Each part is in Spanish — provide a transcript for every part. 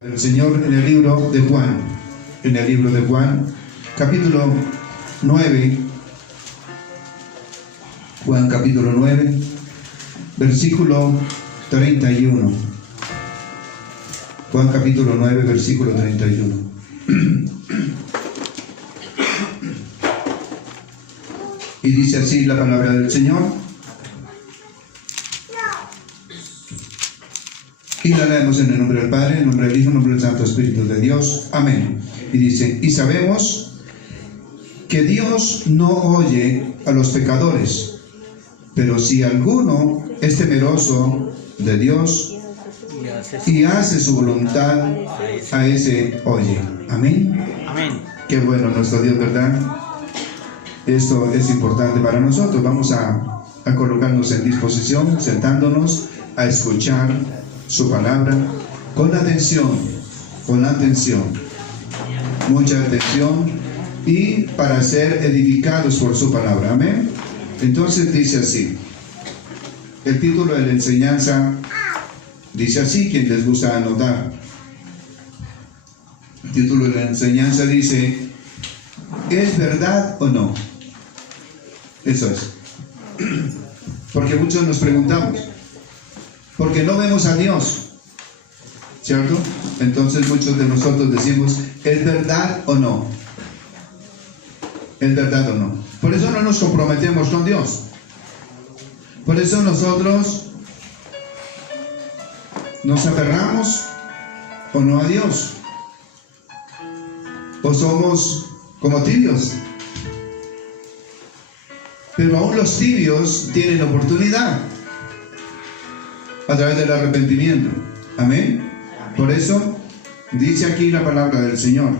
El Señor en el libro de Juan, capítulo 9, Juan capítulo 9, versículo 31. Juan capítulo 9, versículo 31. Y dice así la palabra del Señor. Y la leemos en el nombre del Padre, en el nombre del Hijo, en el nombre del Santo Espíritu de Dios. Amén. Y dice, y sabemos que Dios no oye a los pecadores, pero si alguno es temeroso de Dios y hace su voluntad, a ese oye. Amén. Amén. Qué bueno nuestro Dios, ¿verdad? Esto es importante para nosotros. Vamos a colocarnos en disposición, sentándonos a escuchar su palabra con atención, mucha atención, y para ser edificados por su palabra. Amén. Entonces dice así, el título de la enseñanza dice así, quien les gusta anotar. El título de la enseñanza dice, ¿es verdad o no? Eso es. Porque muchos nos preguntamos, porque no vemos a Dios, ¿cierto? Entonces muchos de nosotros decimos, ¿es verdad o no? ¿Es verdad o no? Por eso no nos comprometemos con Dios. Por eso nosotros nos aferramos o no a Dios. O somos como tibios. Pero aún los tibios tienen oportunidad a través del arrepentimiento. Amén. Por eso dice aquí la palabra del Señor.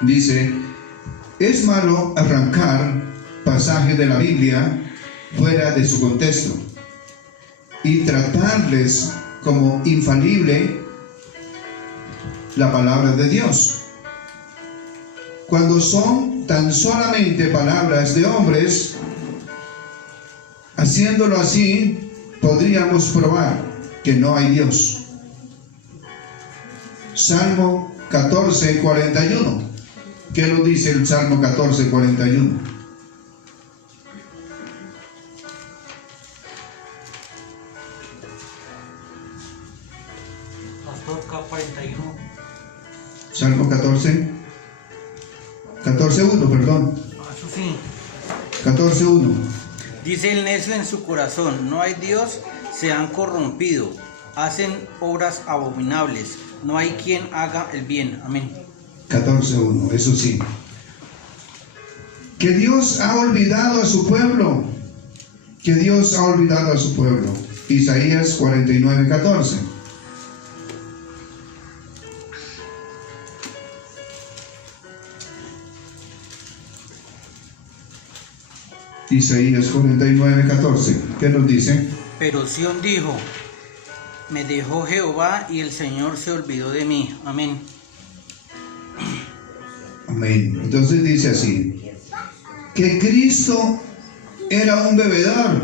Dice, es malo arrancar pasajes de la Biblia fuera de su contexto y tratarles como infalible la palabra de Dios, cuando son tan solamente palabras de hombres. Haciéndolo así, podríamos probar que no hay Dios. Salmo 14, 41. ¿Qué nos dice el Salmo 14, 41? Pastor K41. Salmo 14, 1, perdón. Eso sí. 14, 1. Dice el necio en su corazón, no hay Dios, se han corrompido, hacen obras abominables, no hay quien haga el bien. Amén. 14:1, eso sí. Que Dios ha olvidado a su pueblo. Que Dios ha olvidado a su pueblo. Isaías 49:14. Isaías 49:14. ¿Qué nos dice? Pero Sión dijo, me dejó Jehová y el Señor se olvidó de mí. Amén. Amén. Entonces dice así, que Cristo era un bebedor.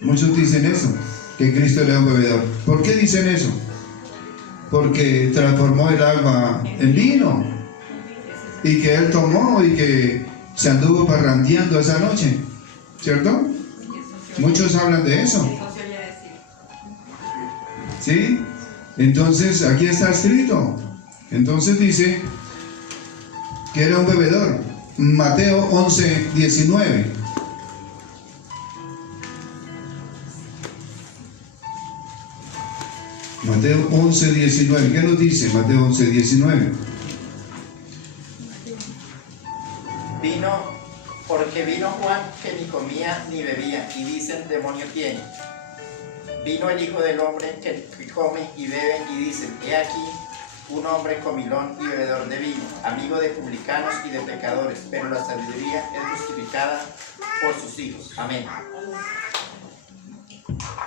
Muchos dicen eso, que Cristo era un bebedor. ¿Por qué dicen eso? Porque transformó el agua en vino, y que Él tomó y que se anduvo parrandeando esa noche, ¿cierto? Muchos hablan de eso, ¿sí? Entonces aquí está escrito. Entonces dice que era un bebedor. Mateo 11:19. Mateo 11:19. ¿Qué nos dice Mateo 11:19? Porque vino Juan que ni comía ni bebía, y dicen, demonio tiene. Vino el Hijo del Hombre que come y bebe, y dicen, he aquí un hombre comilón y bebedor de vino, amigo de publicanos y de pecadores, pero la sabiduría es justificada por sus hijos. Amén.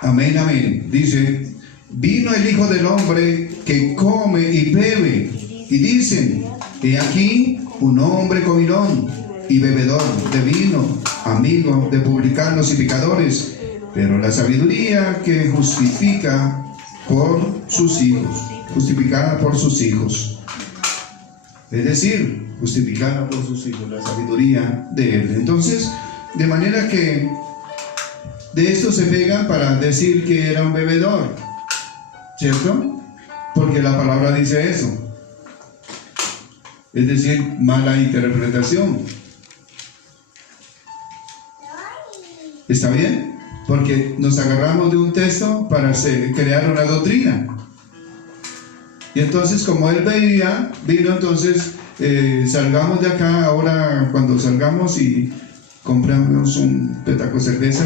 Amén, amén. Dice, vino el Hijo del Hombre que come y bebe, y dicen, he aquí un hombre comilón y bebedor de vino, amigo de publicanos y pecadores, pero la sabiduría que justifica por sus hijos. Justificada por sus hijos. Es decir, justificada por sus hijos, la sabiduría de Él. Entonces, de manera que de esto se pegan para decir que era un bebedor, ¿cierto? Porque la palabra dice eso. Es decir, mala interpretación. ¿Está bien? Porque nos agarramos de un texto para crear una doctrina. Y entonces, como él veía, vino entonces, salgamos de acá, ahora cuando salgamos y compramos un petaco de cerveza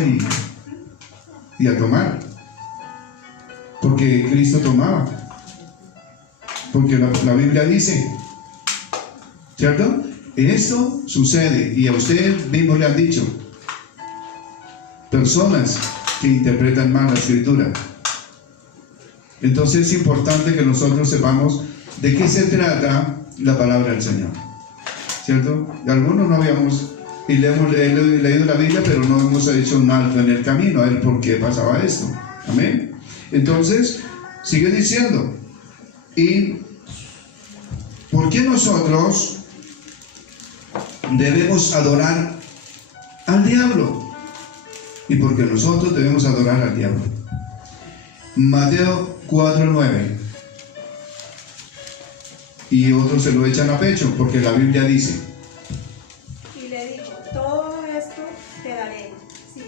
y a tomar. Porque Cristo tomaba. Porque la Biblia dice, ¿cierto? Esto sucede y a ustedes mismos le han dicho. Personas que interpretan mal la Escritura. Entonces es importante que nosotros sepamos de qué se trata la palabra del Señor, ¿cierto? Algunos no habíamos y hemos leído la Biblia, pero no hemos hecho un alto en el camino a ver por qué pasaba esto. Amén. Entonces sigue diciendo, ¿y por qué nosotros debemos adorar al diablo? Y porque nosotros debemos adorar al diablo. Mateo 4:9. Y otros se lo echan a pecho porque la Biblia dice. Y le dijo, todo esto te daré, si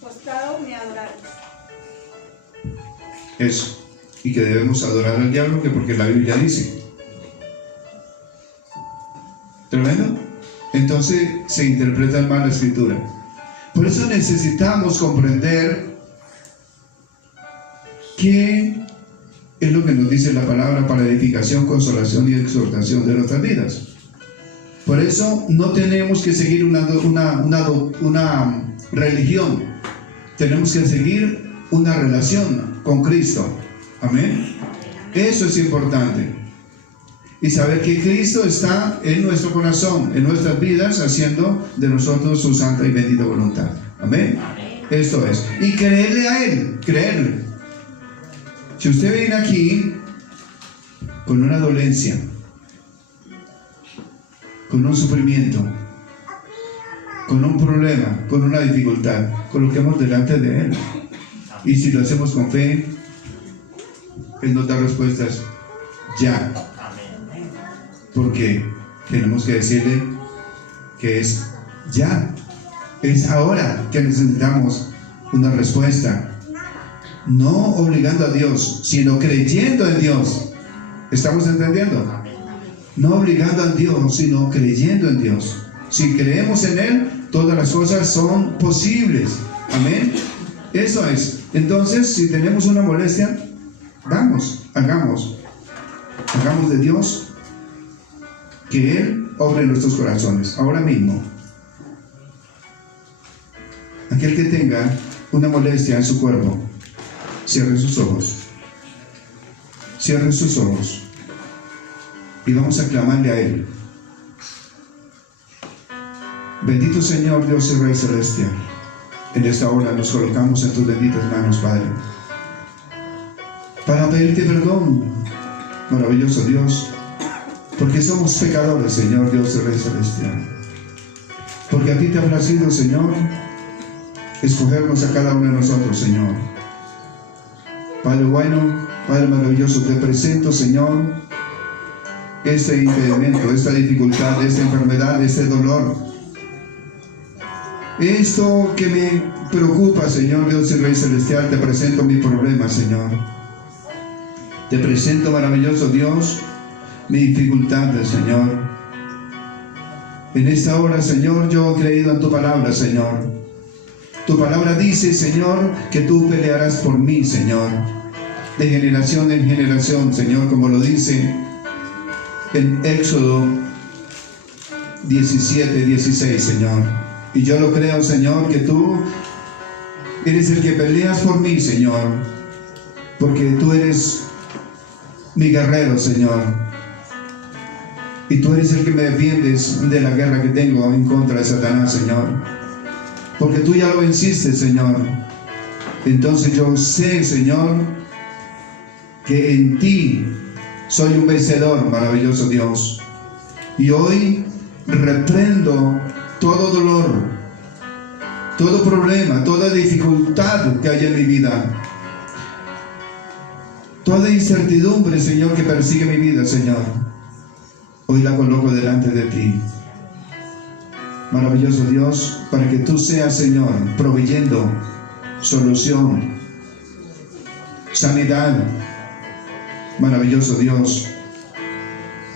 postrado me adorares. Eso. Y que debemos adorar al diablo que porque la Biblia dice. ¿Tremendo? Entonces se interpreta mal la Escritura. Por eso necesitamos comprender qué es lo que nos dice la palabra para edificación, consolación y exhortación de nuestras vidas. Por eso no tenemos que seguir una religión, tenemos que seguir una relación con Cristo. Amén. Eso es importante. Y saber que Cristo está en nuestro corazón, en nuestras vidas, haciendo de nosotros su santa y bendita voluntad. Amén. Esto es. Y creerle a Él, creerle. Si usted viene aquí con una dolencia, con un sufrimiento, con un problema, con una dificultad, coloquemos delante de Él. Y si lo hacemos con fe, Él nos da respuestas ya. Porque tenemos que decirle que es ya, es ahora que necesitamos una respuesta. No obligando a Dios, sino creyendo en Dios. ¿Estamos entendiendo? No obligando a Dios, sino creyendo en Dios. Si creemos en Él, todas las cosas son posibles. Amén. Eso es. Entonces, si tenemos una molestia, vamos, hagamos de Dios que Él obre en nuestros corazones, ahora mismo. Aquel que tenga una molestia en su cuerpo, cierre sus ojos. Cierre sus ojos. Y vamos a clamarle a Él. Bendito Señor, Dios y Rey Celestial. En esta hora nos colocamos en tus benditas manos, Padre, para pedirte perdón, maravilloso Dios, porque somos pecadores, Señor, Dios y Rey Celestial. Porque a ti te ha placido, Señor, escogernos a cada uno de nosotros, Señor. Padre bueno, Padre maravilloso, te presento, Señor, este impedimento, esta dificultad, esta enfermedad, este dolor. Esto que me preocupa, Señor, Dios y Rey Celestial, te presento mi problema, Señor. Te presento, maravilloso Dios, mi dificultad, Señor. En esta hora, Señor, yo he creído en tu palabra, Señor. Tu palabra dice, Señor, que tú pelearás por mí, Señor, de generación en generación, Señor, como lo dice en Éxodo 17:16, Señor. Y yo lo creo, Señor, que tú eres el que peleas por mí, Señor, porque tú eres mi guerrero, Señor. Y tú eres el que me defiendes de la guerra que tengo en contra de Satanás, Señor. Porque tú ya lo venciste, Señor. Entonces yo sé, Señor, que en ti soy un vencedor, maravilloso Dios. Y hoy reprendo todo dolor, todo problema, toda dificultad que haya en mi vida, toda incertidumbre, Señor, que persigue mi vida, Señor. Hoy la coloco delante de ti. Maravilloso Dios, para que tú seas, Señor, proveyendo solución, sanidad. Maravilloso Dios,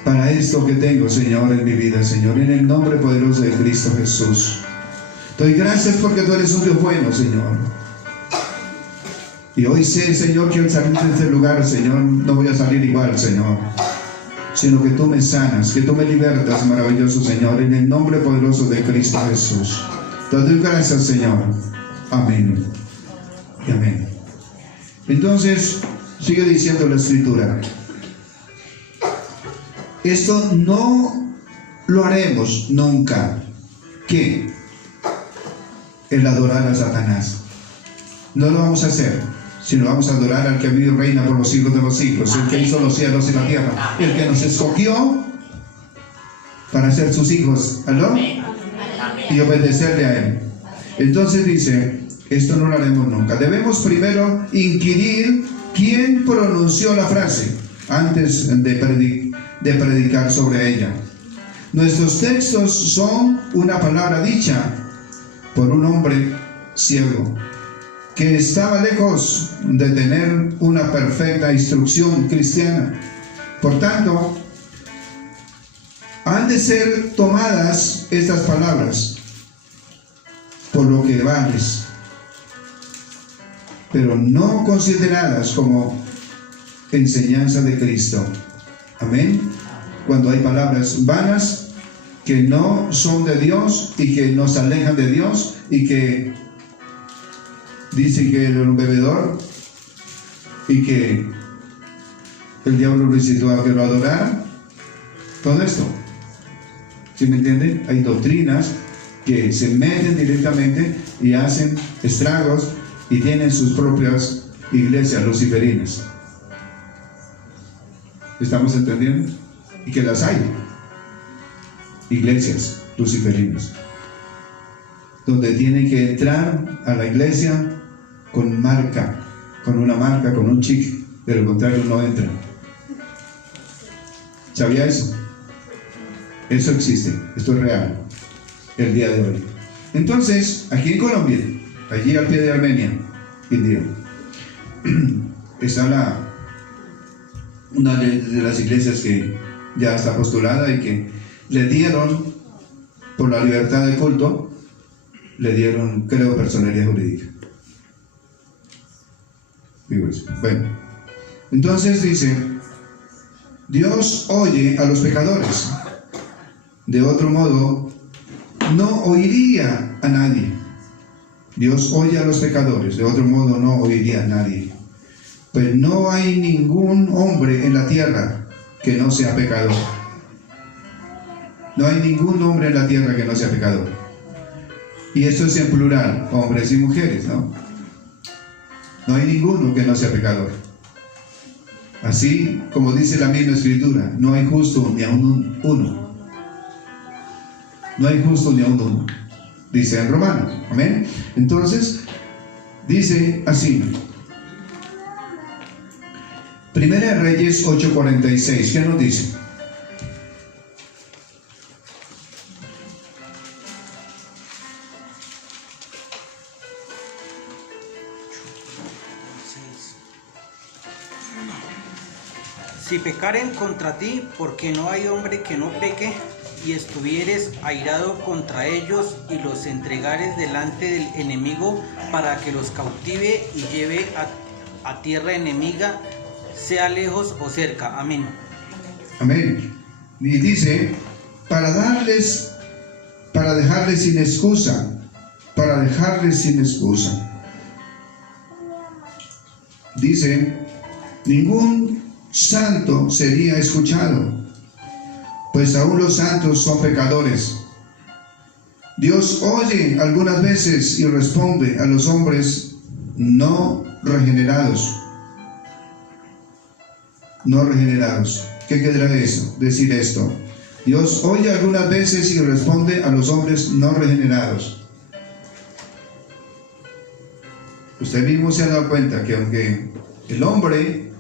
para esto que tengo, Señor, en mi vida, Señor, en el nombre poderoso de Cristo Jesús. Doy gracias porque tú eres un Dios bueno, Señor. Y hoy sé, Señor, que al salir de este lugar, Señor, no voy a salir igual, Señor, sino que tú me sanas, que tú me libertas, maravilloso Señor, en el nombre poderoso de Cristo Jesús. Te doy gracias, Señor. Amén y amén. Entonces, sigue diciendo la Escritura: esto no lo haremos nunca. ¿Qué? El adorar a Satanás. No lo vamos a hacer, sino vamos a adorar al que vive y reina por los siglos de los siglos, el que hizo los cielos y la tierra, el que nos escogió para ser sus hijos, ¿aló? Y obedecerle a él. Entonces dice, esto no lo haremos nunca. Debemos primero inquirir quién pronunció la frase antes de predicar sobre ella. Nuestros textos son una palabra dicha por un hombre ciego que estaba lejos de tener una perfecta instrucción cristiana. Por tanto, han de ser tomadas estas palabras por lo que vales, pero no consideradas como enseñanza de Cristo. Amén. Cuando hay palabras vanas que no son de Dios y que nos alejan de Dios y que dice que él era un bebedor y que el diablo lo incitó a que lo adorara, todo esto, ¿sí me entienden? Hay doctrinas que se meten directamente y hacen estragos y tienen sus propias iglesias luciferinas. ¿Estamos entendiendo? Y que las hay, iglesias luciferinas, donde tienen que entrar a la iglesia con marca, con una marca, con un chip, de lo contrario no entran. ¿Sabía eso? Eso existe, esto es real, el día de hoy. Entonces, aquí en Colombia, allí al pie de Armenia, India, está una de las iglesias que ya está postulada y que le dieron, por la libertad de culto, le dieron, creo, personería jurídica. Bueno, entonces dice, Dios oye a los pecadores, de otro modo no oiría a nadie. Dios oye a los pecadores, de otro modo no oiría a nadie. Pues no hay ningún hombre en la tierra que no sea pecador. No hay ningún hombre en la tierra que no sea pecador. Y esto es en plural, hombres y mujeres, ¿no? No hay ninguno que no sea pecador. Así como dice la misma Escritura, no hay justo ni aun uno. No hay justo ni aun uno. Dice en Romanos. Amén. Entonces, dice así. Primera de Reyes 8:46. ¿Qué nos dice? Si pecaren contra ti, porque no hay hombre que no peque, y estuvieres airado contra ellos y los entregares delante del enemigo para que los cautive y lleve a tierra enemiga, sea lejos o cerca. Amén. Amén. Y dice, para dejarles sin excusa, dice, ningún santo sería escuchado, pues aún los santos son pecadores. Dios oye algunas veces y responde a los hombres no regenerados. No regenerados. ¿Qué querrá eso? Decir esto. Dios oye algunas veces y responde a los hombres no regenerados. Usted mismo se ha dado cuenta que aunque el hombre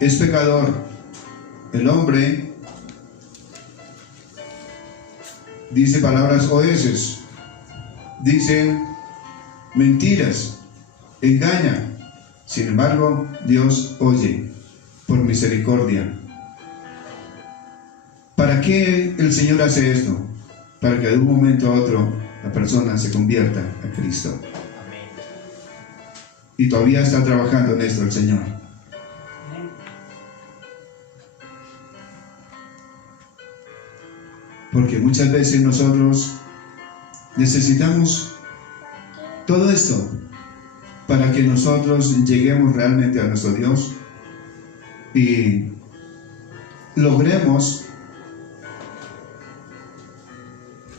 es pecador, el hombre dice palabras oeces, dice mentiras, engaña. Sin embargo, Dios oye por misericordia. ¿Para qué el Señor hace esto? Para que de un momento a otro la persona se convierta a Cristo. Y todavía está trabajando en esto el Señor. Porque muchas veces nosotros necesitamos todo esto para que nosotros lleguemos realmente a nuestro Dios y logremos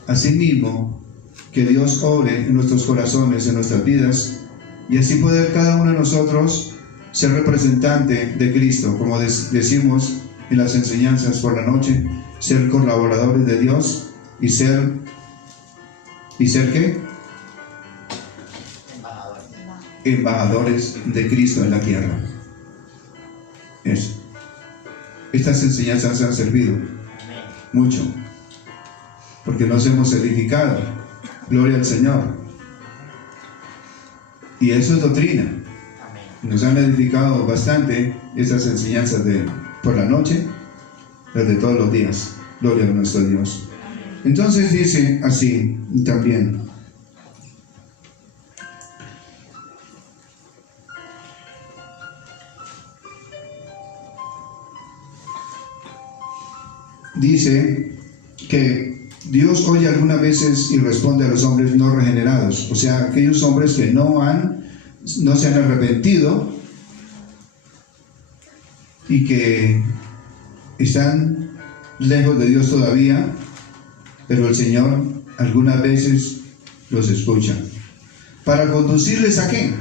asimismo que Dios obre en nuestros corazones, en nuestras vidas, y así poder cada uno de nosotros ser representante de Cristo, como decimos en las enseñanzas por la noche, ser colaboradores de Dios y ser ¿qué? Embajadores de Cristo en la tierra. Eso. Estas enseñanzas han servido mucho, porque nos hemos edificado. Gloria al Señor. Y eso es doctrina. Nos han edificado bastante estas enseñanzas de por la noche, las de todos los días. Gloria a nuestro Dios. Entonces dice así también. Dice que Dios oye algunas veces y responde a los hombres no regenerados, o sea, aquellos hombres que no se han arrepentido y que están lejos de Dios todavía, pero el Señor algunas veces los escucha. ¿Para conducirles a qué?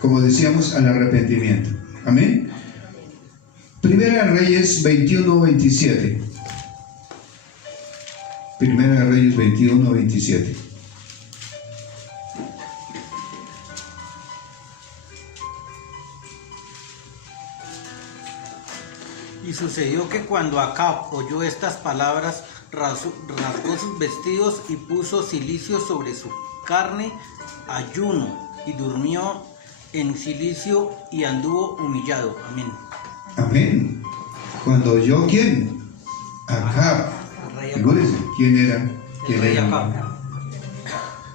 Como decíamos, al arrepentimiento. Amén. Primera de Reyes 21-27. Primera de Reyes 21-27. Y sucedió que cuando Acab oyó estas palabras, rasgó sus vestidos y puso cilicio sobre su carne, ayuno, y durmió en cilicio y anduvo humillado. Amén. Amén. Cuando oyó, ¿quién? Acab. Figúrense, ¿quién era? ¿Quién era?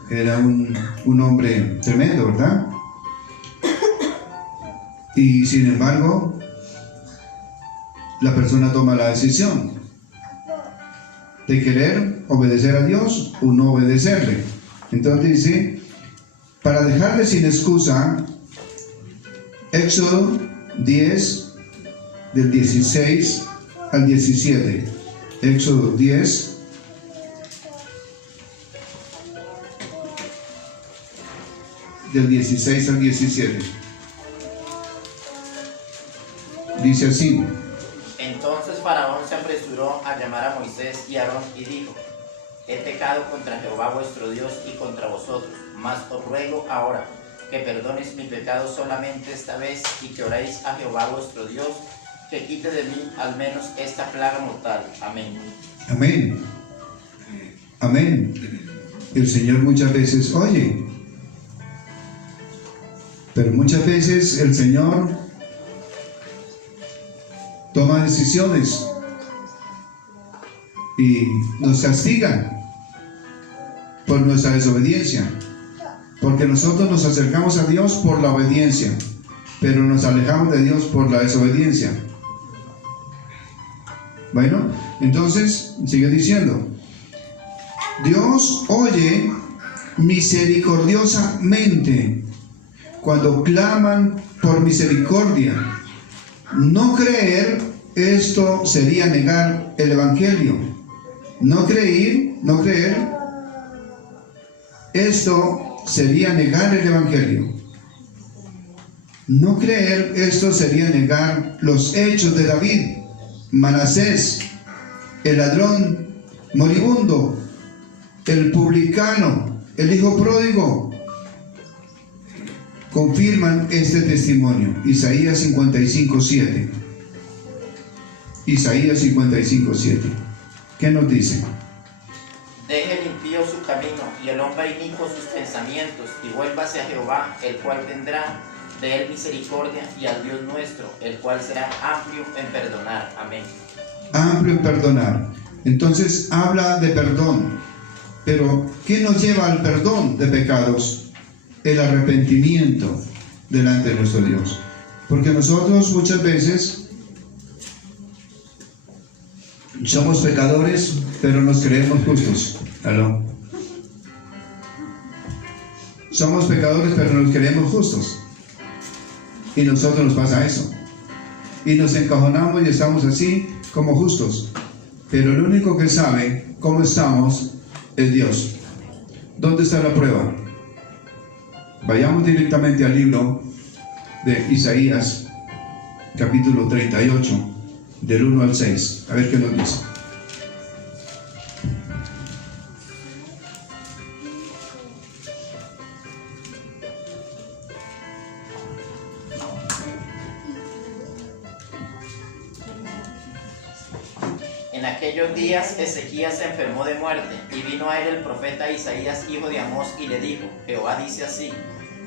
Era un hombre tremendo, ¿verdad? Y sin embargo, la persona toma la decisión de querer obedecer a Dios o no obedecerle. Entonces dice, para dejarle sin excusa, Éxodo 10, del 16 al 17. Éxodo 10, del 16 al 17. Dice así. Entonces Faraón se apresuró a llamar a Moisés y a Aarón y dijo: he pecado contra Jehová vuestro Dios y contra vosotros, mas os ruego ahora que perdones mi pecado solamente esta vez y que oréis a Jehová vuestro Dios, que quite de mí al menos esta plaga mortal. Amén. Amén. Amén. El Señor muchas veces oye, pero muchas veces el Señor toma decisiones y nos castiga por nuestra desobediencia, porque nosotros nos acercamos a Dios por la obediencia, pero nos alejamos de Dios por la desobediencia. Bueno, entonces sigue diciendo, Dios oye misericordiosamente cuando claman por misericordia. No creer, esto sería negar el Evangelio. No creer, esto sería negar el Evangelio. No creer esto sería negar los hechos de David, Manasés, el ladrón moribundo, el publicano, el hijo pródigo. Confirman este testimonio. Isaías 55:7. Isaías 55:7. ¿Qué nos dice? Deje el impío su camino y el hombre inicuo sus pensamientos, y vuélvase a Jehová, el cual tendrá de él misericordia, y al Dios nuestro, el cual será amplio en perdonar. Amén. Amplio en perdonar. Entonces habla de perdón. Pero ¿qué nos lleva al perdón de pecados? El arrepentimiento delante de nuestro Dios. Porque nosotros muchas veces somos pecadores, pero nos creemos justos. ¿Aló? Somos pecadores, pero nos creemos justos. Y nosotros nos pasa eso. Y nos encajonamos y estamos así como justos. Pero el único que sabe cómo estamos es Dios. ¿Dónde está la prueba? Vayamos directamente al libro de Isaías, capítulo 38, del 1 al 6. A ver qué nos dice. En aquellos días Ezequías se enfermó de muerte, y vino a él el profeta Isaías, hijo de Amós, y le dijo: Jehová dice así: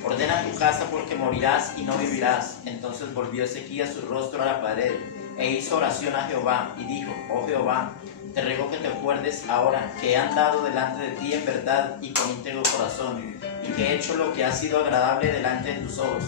ordena tu casa, porque morirás y no vivirás. Entonces volvió Ezequías su rostro a la pared, e hizo oración a Jehová, y dijo: oh Jehová, te ruego que te acuerdes ahora que he andado delante de ti en verdad y con íntegro corazón, y que he hecho lo que ha sido agradable delante de tus ojos.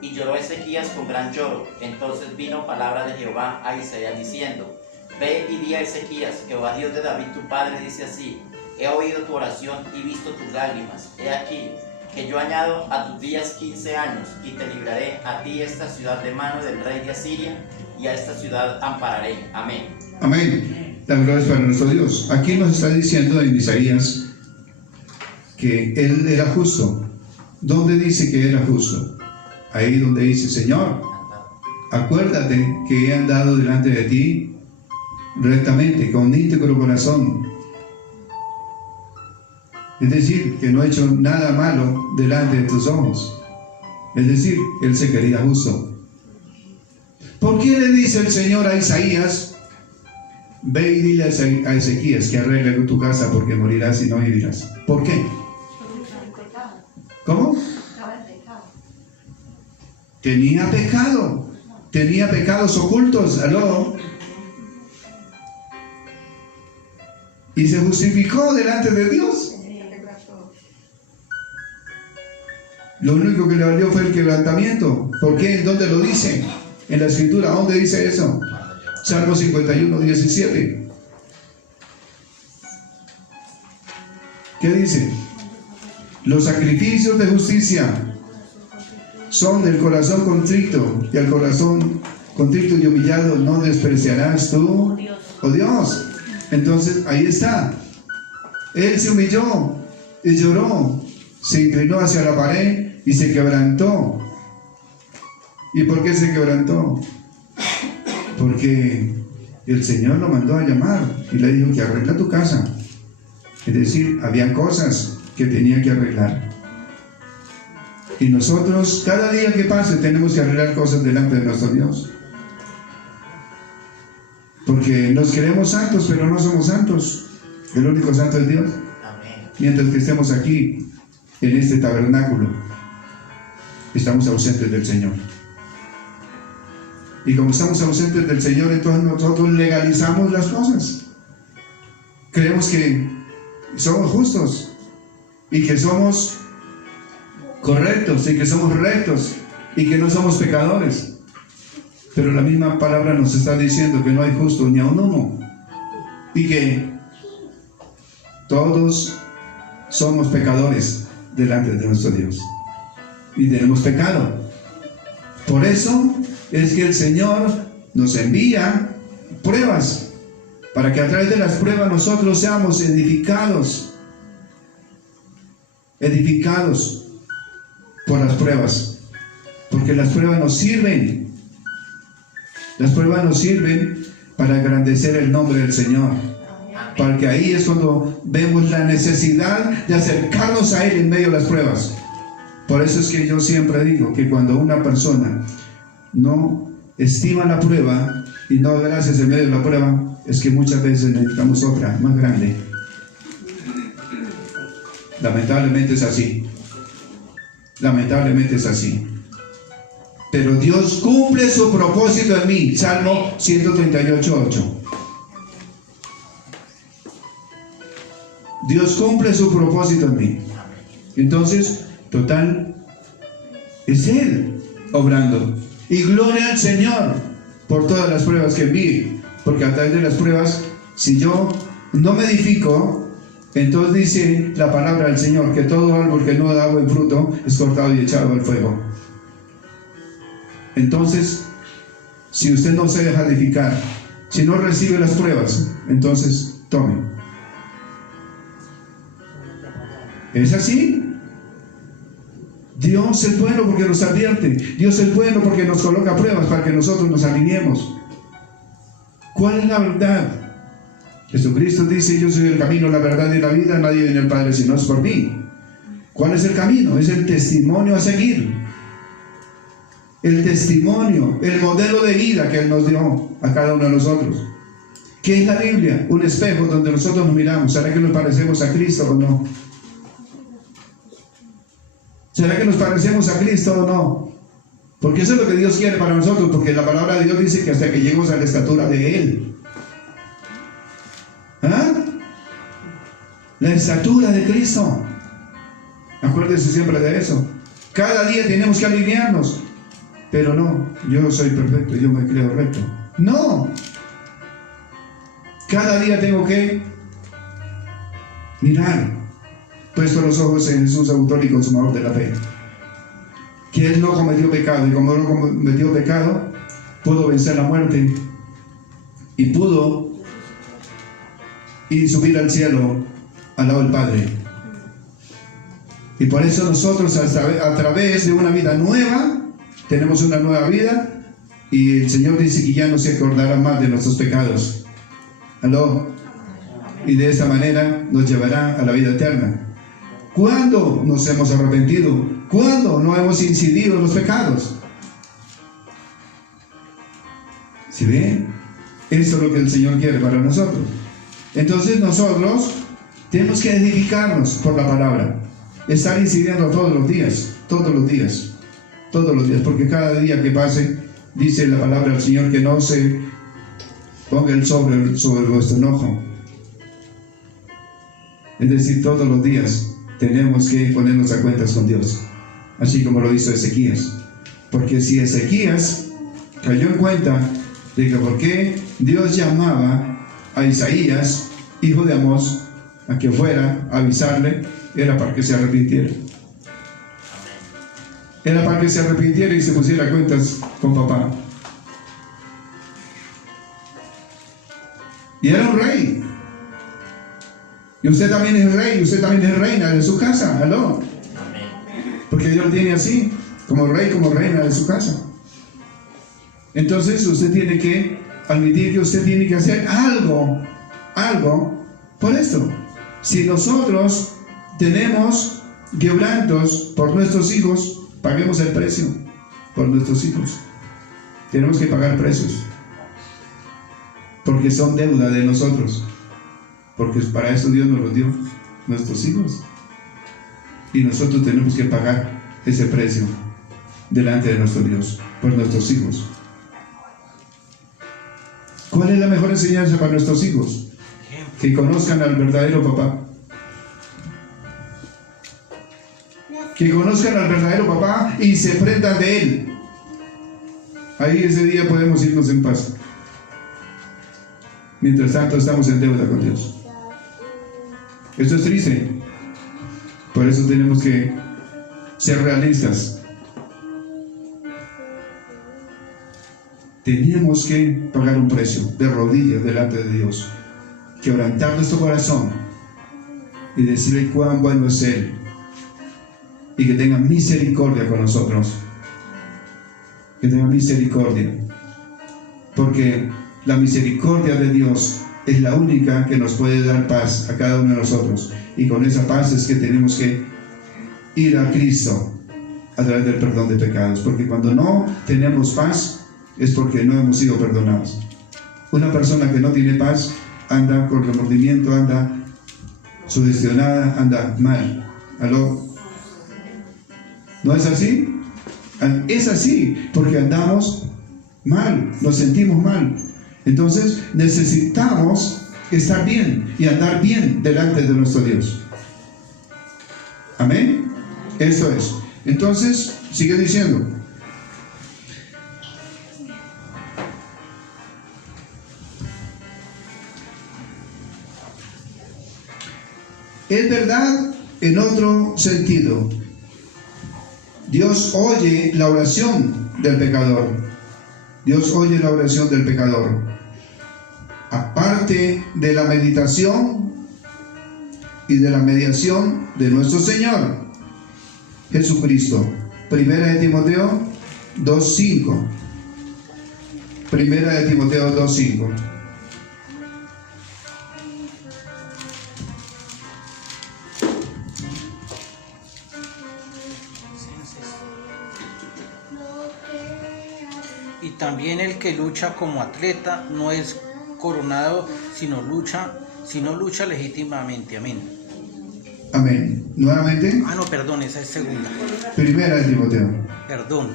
Y lloró Ezequías con gran lloro. Entonces vino palabra de Jehová a Isaías diciendo: ve y di a Ezequías: Jehová Dios de David tu padre dice así: he oído tu oración y visto tus lágrimas. He aquí que yo añado a tus días 15 años, y te libraré a ti esta ciudad de mano del rey de Asiria, y a esta ciudad ampararé. Amén. Amén. La gloria es para nuestro Dios. Aquí nos está diciendo en Isaías que él era justo. ¿Dónde dice que era justo? Ahí donde dice: Señor, acuérdate que he andado delante de ti rectamente, con íntegro corazón. Es decir, que no he hecho nada malo delante de tus ojos. Es decir, él se quería justo. ¿Por qué le dice el Señor a Isaías: ve y dile a Ezequías que arregle tu casa, porque morirás y no vivirás? ¿Por qué? ¿Cómo? Tenía pecado. Tenía pecados ocultos. ¿Aló? Y se justificó delante de Dios. Lo único que le valió fue el quebrantamiento. ¿Por qué? ¿Dónde lo dice? En la escritura. ¿Dónde dice eso? Salmo 51, 17. ¿Qué dice? Los sacrificios de justicia son del corazón contrito, y al corazón contrito y humillado no despreciarás tú, oh Dios. Entonces ahí está. Él se humilló y lloró, se inclinó hacia la pared y se quebrantó. ¿Y por qué se quebrantó? Porque el Señor lo mandó a llamar y le dijo que arregla tu casa. Es decir, había cosas que tenía que arreglar. Y nosotros, cada día que pase, tenemos que arreglar cosas delante de nuestro Dios. Porque nos creemos santos, pero no somos santos. El único santo es Dios. Amén. Mientras que estemos aquí, en este tabernáculo, estamos ausentes del Señor. Y como estamos ausentes del Señor, entonces nosotros legalizamos las cosas. Creemos que somos justos y que somos correctos y que somos rectos y que no somos pecadores. Pero la misma palabra nos está diciendo que no hay justo ni a un uno, y que todos somos pecadores delante de nuestro Dios y tenemos pecado. Por eso es que el Señor nos envía pruebas, para que a través de las pruebas nosotros seamos edificados por las pruebas. Porque las pruebas nos sirven. Las pruebas nos sirven para engrandecer el nombre del Señor. Porque ahí es cuando vemos la necesidad de acercarnos a Él en medio de las pruebas. Por eso es que yo siempre digo que cuando una persona no estima la prueba y no da gracias en medio de la prueba, es que muchas veces necesitamos otra más grande. Lamentablemente es así. Lamentablemente es así. Pero Dios cumple su propósito en mí. Salmo 138:8. Dios cumple su propósito en mí. Entonces, total, es Él obrando. Y gloria al Señor por todas las pruebas que envíe. Porque a través de las pruebas, si yo no me edifico, entonces dice la palabra del Señor que todo árbol que no da buen fruto es cortado y echado al fuego. Entonces, si usted no se deja edificar, si no recibe las pruebas, entonces tome. ¿Es así? Dios es bueno porque nos advierte. Dios es bueno porque nos coloca pruebas para que nosotros nos alineemos. ¿Cuál es la verdad? Jesucristo dice: yo soy el camino, la verdad y la vida, nadie viene al Padre si no es por mí. ¿Cuál es el camino? Es el testimonio a seguir. El testimonio, el modelo de vida que Él nos dio a cada uno de nosotros. ¿Qué es la Biblia? Un espejo donde nosotros nos miramos. ¿Será que nos parecemos a Cristo o no? ¿Será que nos parecemos a Cristo o no? Porque eso es lo que Dios quiere para nosotros, porque la palabra de Dios dice que hasta que lleguemos a la estatura de Él. ¿Ah? La estatura de Cristo. Acuérdense siempre de eso. Cada día tenemos que alinearnos. Pero no, yo soy perfecto, yo me creo recto. No. Cada día tengo que mirar, puesto los ojos en Jesús, autor y consumador de la fe, que Él no cometió pecado, y como no cometió pecado, pudo vencer la muerte y pudo ir subir al cielo al lado del Padre. Y por eso nosotros a través de una vida nueva tenemos una nueva vida, y el Señor dice que ya no se acordará más de nuestros pecados. ¿Aló? Y de esta manera nos llevará a la vida eterna. ¿Cuándo nos hemos arrepentido? ¿Cuándo no hemos incidido en los pecados? ¿Sí ven? Eso es lo que el Señor quiere para nosotros. Entonces nosotros tenemos que edificarnos por la palabra, estar incidiendo todos los días, porque cada día que pase, dice la palabra del Señor, que no se ponga el sobre vuestro enojo. Es decir, todos los días tenemos que ponernos a cuentas con Dios, así como lo hizo Ezequías. Porque si Ezequías cayó en cuenta de que por qué Dios llamaba a Isaías, hijo de Amós, a que fuera a avisarle, era para que se arrepintiera. Era para que se arrepintiera y se pusiera a cuentas con papá. Y era un rey. Y usted también es rey, usted también es reina de su casa. ¿Aló? Porque Dios lo tiene así, como rey, como reina de su casa. Entonces usted tiene que admitir que usted tiene que hacer algo por esto. Si nosotros tenemos quebrantos por nuestros hijos, paguemos el precio por nuestros hijos. Tenemos que pagar precios, porque son deuda de nosotros, porque para eso Dios nos los dio, nuestros hijos, y nosotros tenemos que pagar ese precio delante de nuestro Dios por nuestros hijos. ¿Cuál es la mejor enseñanza para nuestros hijos? Que conozcan al verdadero papá. Que conozcan al verdadero papá y se prendan de él. Ahí ese día podemos irnos en paz. Mientras tanto estamos en deuda con Dios. Esto es triste. Por eso tenemos que ser realistas. Tenemos que pagar un precio de rodillas delante de Dios, quebrantar nuestro corazón y decirle cuán bueno es Él, y que tenga misericordia con nosotros. que tenga misericordia, porque la misericordia de Dios es la única que nos puede dar paz a cada uno de nosotros, y con esa paz es que tenemos que ir a Cristo a través del perdón de pecados, porque cuando no tenemos paz es porque no hemos sido perdonados. Una persona que no tiene paz anda con remordimiento, anda sugestionada, anda mal. ¿Aló? ¿No es así? Es así, porque andamos mal, nos sentimos mal. Entonces necesitamos estar bien y andar bien delante de nuestro Dios. Amén. Esto es. Entonces, sigue diciendo. Es verdad en otro sentido. Dios oye la oración del pecador. Dios oye la oración del pecador. Aparte de la meditación y de la mediación de nuestro Señor Jesucristo. Primera de Timoteo 2:5. Primera de Timoteo 2:5. Y también el que lucha como atleta no es coronado, sino lucha legítimamente. Amén. Amén. Nuevamente. No, perdón, esa es segunda. Primera de Timoteo. Perdón.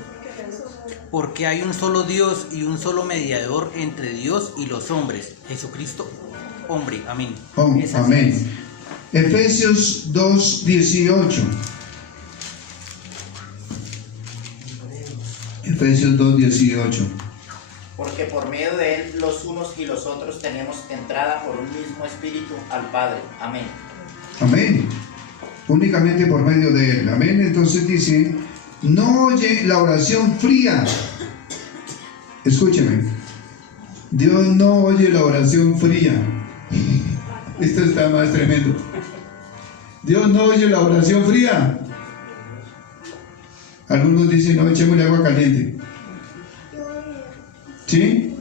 Porque hay un solo Dios y un solo mediador entre Dios y los hombres, Jesucristo, hombre. Amén. Amén. Efesios 2:18. Efesios 2:18. Porque por medio de él los unos y los otros tenemos entrada por un mismo espíritu al Padre. Amén. Amén. Únicamente por medio de él. Amén. Entonces dice, no oye la oración fría. Escúcheme. Dios no oye la oración fría. Esto está más tremendo. Dios no oye la oración fría. Algunos dicen, no, echémosle agua caliente. ¿Sí?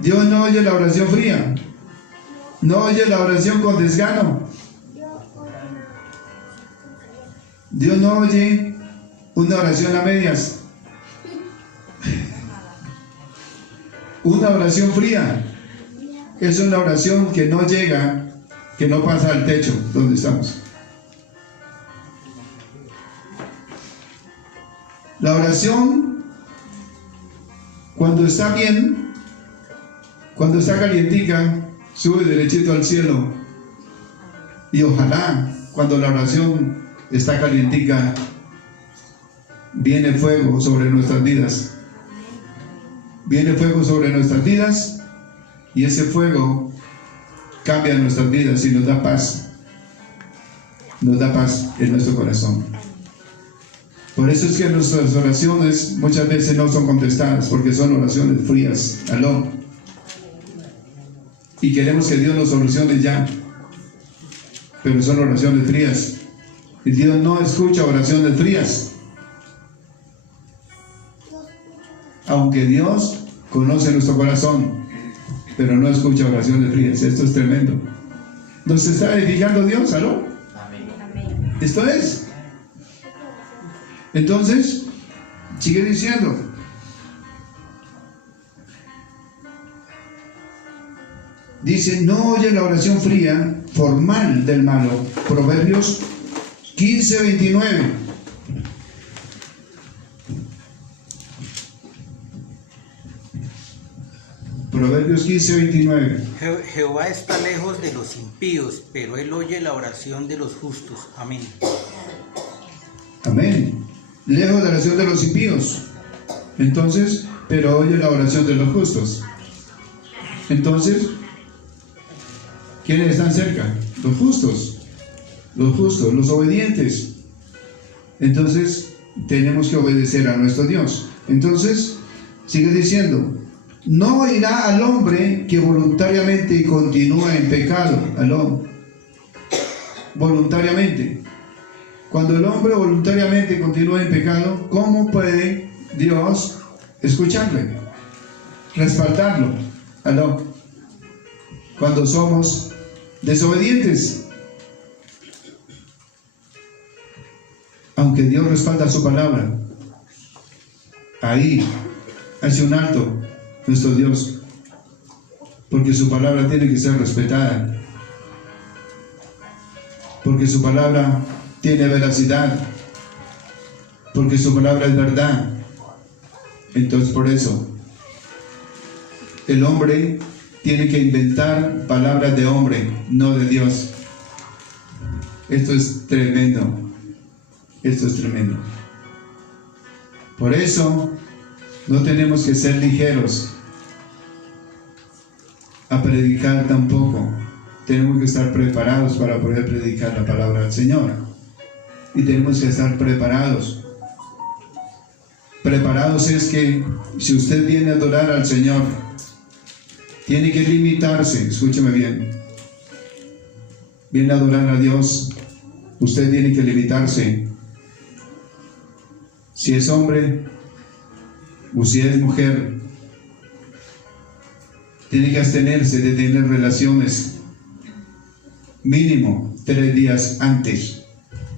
Dios no oye la oración fría. No oye la oración con desgano. Dios no oye una oración a medias. Una oración fría es una oración que no llega, que no pasa al techo donde estamos. La oración, cuando está bien, cuando está calientica, sube derechito al cielo. Y ojalá, cuando la oración está calientica, viene fuego sobre nuestras vidas. Viene fuego sobre nuestras vidas, y ese fuego cambia nuestras vidas y nos da paz. Nos da paz en nuestro corazón. Por eso es que nuestras oraciones muchas veces no son contestadas, porque son oraciones frías. Aló. Y queremos que Dios nos solucione ya, pero son oraciones frías. Y Dios no escucha oraciones frías. Aunque Dios conoce nuestro corazón, pero no escucha oraciones frías. Esto es tremendo. ¿Nos está edificando Dios? ¿Aló? Amén. Esto es. Entonces, sigue diciendo. Dice, no oye la oración fría, formal del malo. Proverbios 15:29. Proverbios 15:29. Jehová está lejos de los impíos, pero él oye la oración de los justos. Amén. Amén. Lejos de la oración de los impíos. Entonces, pero oye la oración de los justos. Entonces, ¿quiénes están cerca? Los justos. Los justos, los obedientes. Entonces, tenemos que obedecer a nuestro Dios. Entonces, sigue diciendo, no oirá al hombre que voluntariamente continúa en pecado. Aló. Voluntariamente. Cuando el hombre voluntariamente continúa en pecado, ¿cómo puede Dios escucharle, respaldarlo. ¿Aló? Cuando somos desobedientes. Aunque Dios respalda su palabra, ahí hace un alto nuestro Dios, porque su palabra tiene que ser respetada, porque su palabra tiene veracidad, porque su palabra es verdad. Entonces, por eso el hombre tiene que inventar palabras de hombre, no de Dios. Esto es tremendo. Esto es tremendo. Por eso no tenemos que ser ligeros a predicar tampoco. Tenemos que estar preparados para poder predicar la palabra del Señor. Y tenemos que estar preparados. Preparados es que si usted viene a adorar al Señor, tiene que limitarse. Escúcheme bien. Viene a adorar a Dios, usted tiene que limitarse. Si es hombre o si es mujer, tiene que abstenerse de tener relaciones mínimo 3 días antes.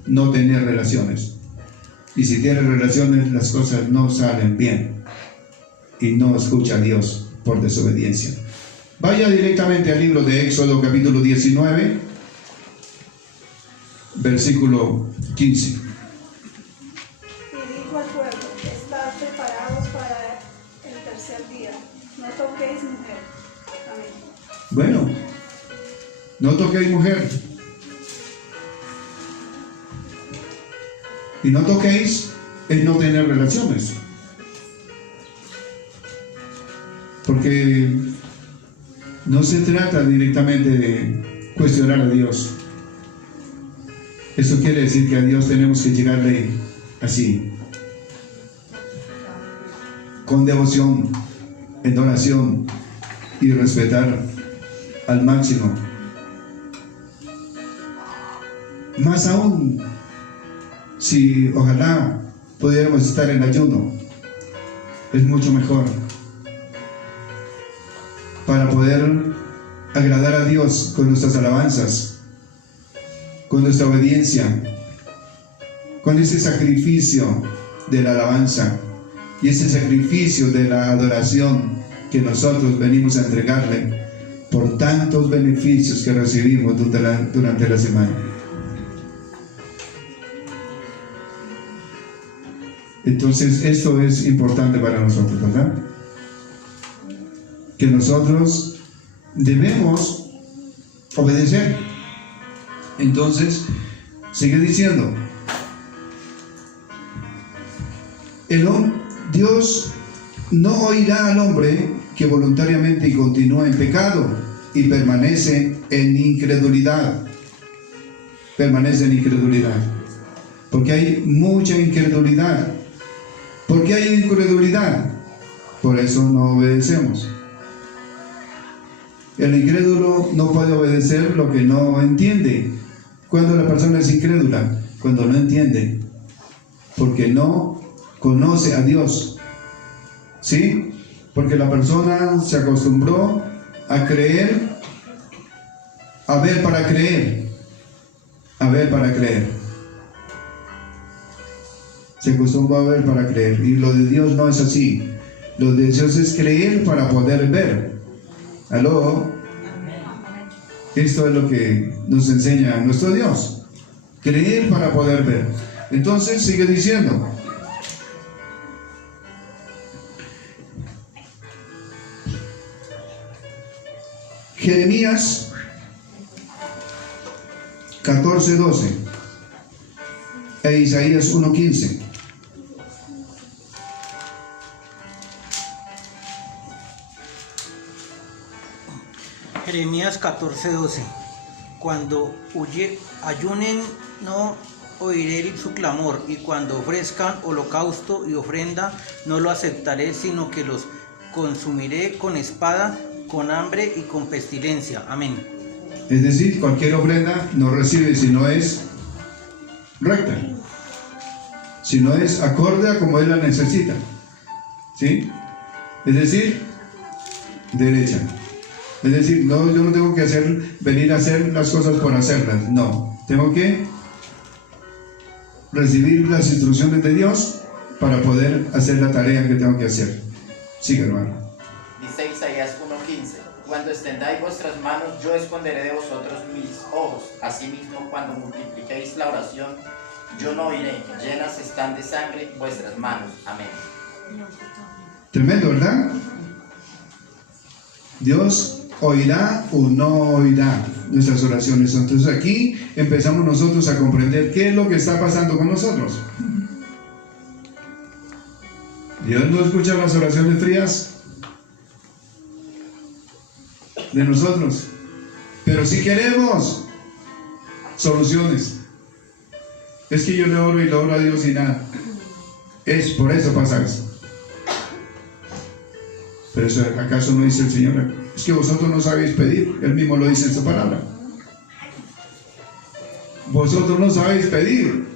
No tener relaciones. Y si tiene relaciones, las cosas no salen bien y no escucha a Dios por desobediencia. Vaya directamente al libro de Éxodo capítulo 19, versículo 15. Y dijo al pueblo: estad preparados para el tercer día, no toquéis mujer. Amén. Bueno, no toquéis mujer. Y no toquéis es no tener relaciones. Porque no se trata directamente de cuestionar a Dios. Eso quiere decir que a Dios tenemos que llegarle así, con devoción, en oración y respetar al máximo. Más aún, si ojalá pudiéramos estar en ayuno, es mucho mejor para poder agradar a Dios con nuestras alabanzas, con nuestra obediencia, con ese sacrificio de la alabanza y ese sacrificio de la adoración que nosotros venimos a entregarle por tantos beneficios que recibimos durante la semana. Entonces, esto es importante para nosotros, ¿verdad? Que nosotros debemos obedecer. Entonces, sigue diciendo, Dios no oirá al hombre que voluntariamente y continúa en pecado y permanece en incredulidad. Permanece en incredulidad. Porque hay mucha incredulidad. ¿Por qué hay incredulidad? Por eso no obedecemos. El incrédulo no puede obedecer lo que no entiende. ¿Cuándo la persona es incrédula? Cuando no entiende. Porque no conoce a Dios. ¿Sí? Porque la persona se acostumbró a creer, a ver para creer. A ver para creer. Se acostumbró a ver para creer. Y lo de Dios no es así. Lo de Dios es creer para poder ver. ¿Aló? Esto es lo que nos enseña nuestro Dios. Creer para poder ver. Entonces sigue diciendo. Jeremías 14:12 e Isaías 1:15. Jeremías 14:12. Cuando ayunen no oiré su clamor, y cuando ofrezcan holocausto y ofrenda no lo aceptaré, sino que los consumiré con espada, con hambre y con pestilencia. Amén. Es decir, cualquier ofrenda no recibe si no es recta, si no es acorde a como él la necesita. ¿Sí? Es decir, derecha. Es decir, no, yo no tengo que venir a hacer las cosas por hacerlas. No, tengo que recibir las instrucciones de Dios para poder hacer la tarea que tengo que hacer. Sigue, hermano. Dice Isaías 1:15: Cuando extendáis vuestras manos, yo esconderé de vosotros mis ojos. Asimismo, cuando multipliquéis la oración, yo no oiré. Llenas están de sangre vuestras manos. Amén. Tremendo, ¿verdad? Dios oirá o no oirá nuestras oraciones. Entonces aquí empezamos nosotros a comprender qué es lo que está pasando con nosotros. Dios no escucha las oraciones frías de nosotros, pero si queremos soluciones. Es que yo le oro y le oro a Dios y nada. Es por eso pasa eso. Pero eso, ¿acaso no dice el Señor? Es que vosotros no sabéis pedir. Él mismo lo dice en su palabra. Vosotros no sabéis pedir.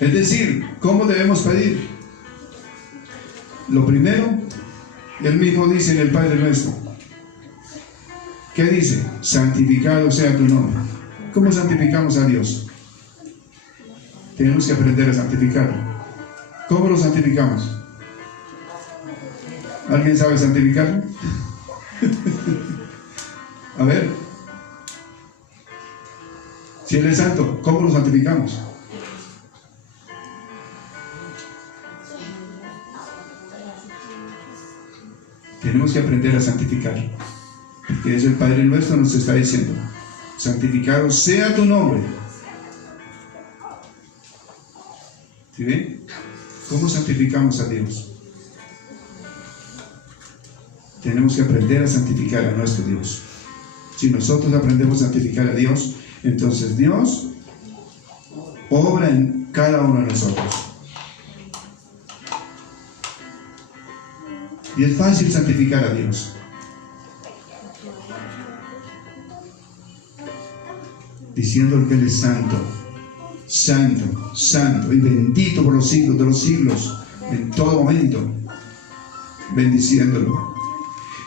Es decir, ¿cómo debemos pedir? Lo primero, Él mismo dice en el Padre Nuestro. ¿Qué dice? Santificado sea tu nombre. ¿Cómo santificamos a Dios? Tenemos que aprender a santificarlo. ¿Cómo lo santificamos? ¿Alguien sabe santificarlo? A ver. Si Él es santo, ¿cómo lo santificamos? Tenemos que aprender a santificar. Porque es el Padre Nuestro, nos está diciendo: santificado sea tu nombre. ¿Sí ven? ¿Cómo santificamos a Dios? Tenemos que aprender a santificar a nuestro Dios. Si nosotros aprendemos a santificar a Dios, entonces Dios obra en cada uno de nosotros. Y es fácil santificar a Dios. Diciendo que Él es santo, santo, santo y bendito por los siglos de los siglos, en todo momento, bendiciéndolo.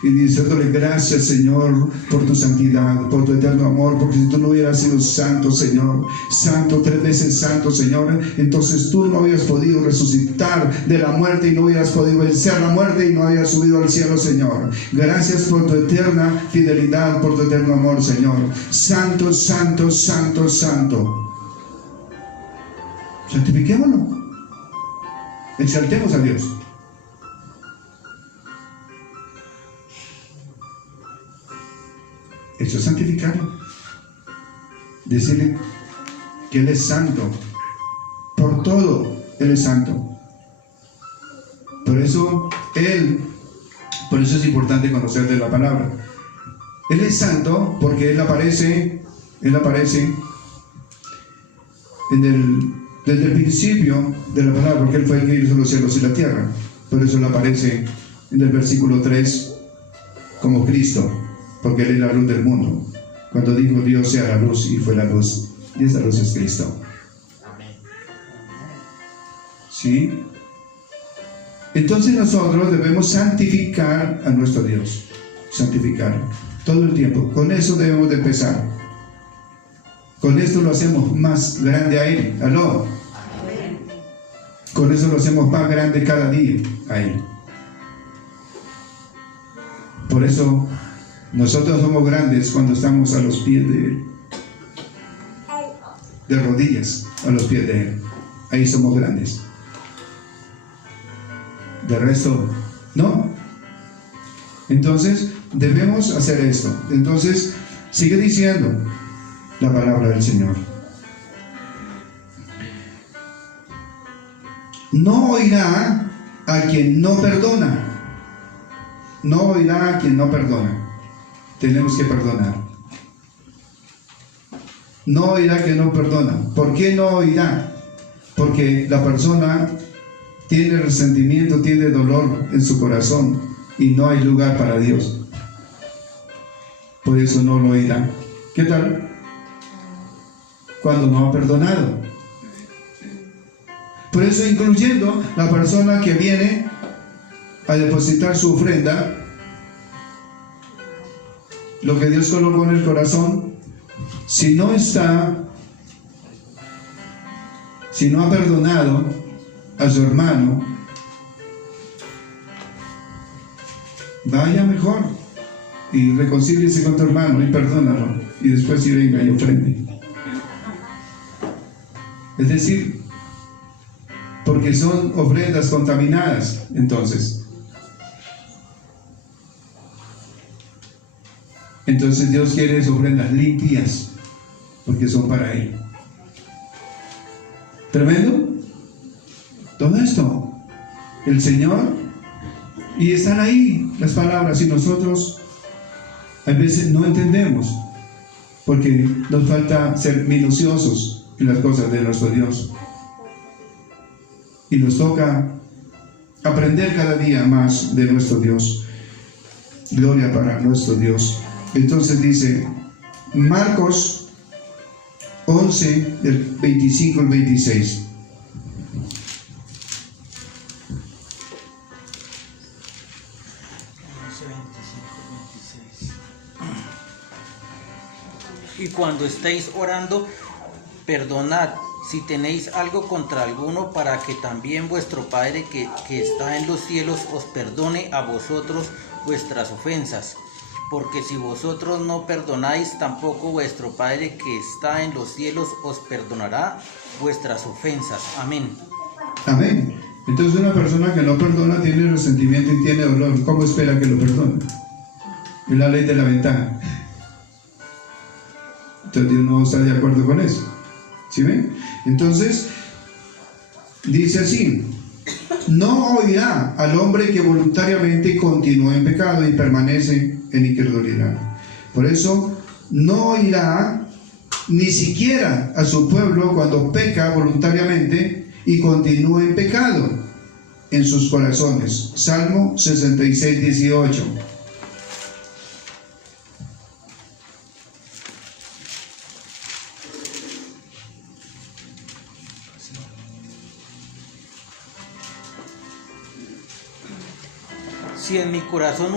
Y diciéndole: gracias, Señor, por tu santidad, por tu eterno amor, porque si tú no hubieras sido santo, Señor, santo, 3 veces santo, Señor, entonces tú no hubieras podido resucitar de la muerte y no hubieras podido vencer la muerte y no hubieras subido al cielo, Señor. Gracias por tu eterna fidelidad, por tu eterno amor, Señor. Santo, santo, santo, santo. Santifiquémoslo. Exaltemos a Dios. Eso es santificarlo. Decirle que Él es santo. Por todo, Él es santo. Por eso es importante conocer de la palabra. Él es santo porque Él aparece desde el principio de la palabra, porque Él fue el que hizo los cielos y la tierra. Por eso Él aparece en el versículo 3 como Cristo, porque Él es la luz del mundo. Cuando dijo Dios sea la luz, y fue la luz, y esa luz es Cristo. Amén. ¿Sí? Entonces nosotros debemos santificar a nuestro Dios. Santificar todo el tiempo. Con eso debemos de empezar. Con esto lo hacemos más grande a Él. ¿Aló? Amén. Con eso lo hacemos más grande cada día a Él. Por eso nosotros somos grandes cuando estamos a los pies de Él. De rodillas a los pies de Él. Ahí somos grandes. De resto, no. Entonces, debemos hacer esto. Entonces, sigue diciendo la palabra del Señor. No oirá a quien no perdona. No oirá a quien no perdona. Tenemos que perdonar. No oirá a quien no perdona. ¿Por qué no oirá? Porque la persona tiene resentimiento, tiene dolor en su corazón y no hay lugar para Dios. Por eso no lo oirá. ¿Qué tal? Cuando no ha perdonado. Por eso, incluyendo la persona que viene a depositar su ofrenda, lo que Dios colocó en el corazón, si no ha perdonado a su hermano, vaya mejor y reconcíliese con tu hermano y perdónalo, y después sí venga y ofrende. Es decir, porque son ofrendas contaminadas, entonces Dios quiere esas ofrendas limpias, porque son para Él. Tremendo. Todo esto, el Señor, y están ahí las palabras, y nosotros a veces no entendemos, porque nos falta ser minuciosos en las cosas de nuestro Dios. Y nos toca aprender cada día más de nuestro Dios. Gloria para nuestro Dios. Entonces dice Marcos 11, del 25 al 26. Y cuando estéis orando, perdonad si tenéis algo contra alguno, para que también vuestro Padre que está en los cielos os perdone a vosotros vuestras ofensas. Porque si vosotros no perdonáis, tampoco vuestro Padre que está en los cielos os perdonará vuestras ofensas. Amén. Amén. Entonces una persona que no perdona tiene resentimiento y tiene dolor. ¿Cómo espera que lo perdone? Es la ley de la ventaja. Entonces Dios no está de acuerdo con eso. ¿Sí ven? Entonces dice así: no oirá al hombre que voluntariamente continúa en pecado y permanece en incredulidad. Por eso no oirá ni siquiera a su pueblo cuando peca voluntariamente y continúa en pecado en sus corazones. Salmo 66, 18. Si en mi corazón